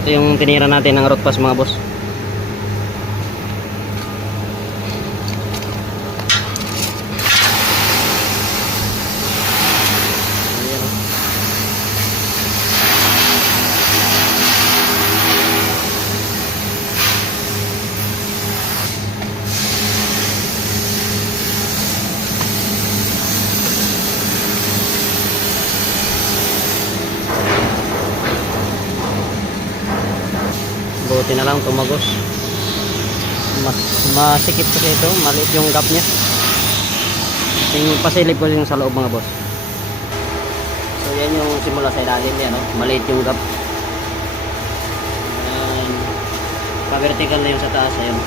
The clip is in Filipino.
Ito yung tinira natin ng root pass mga boss. Buti na lang tumagos. Mas masikip kasi ito, maliit yung gap niya. Yung pasilip ko yung sa loob mga boss. So yan yung simula sa ilalim yan, no? Maliit yung gap. Pa-vertical na yung sa taas, ayun.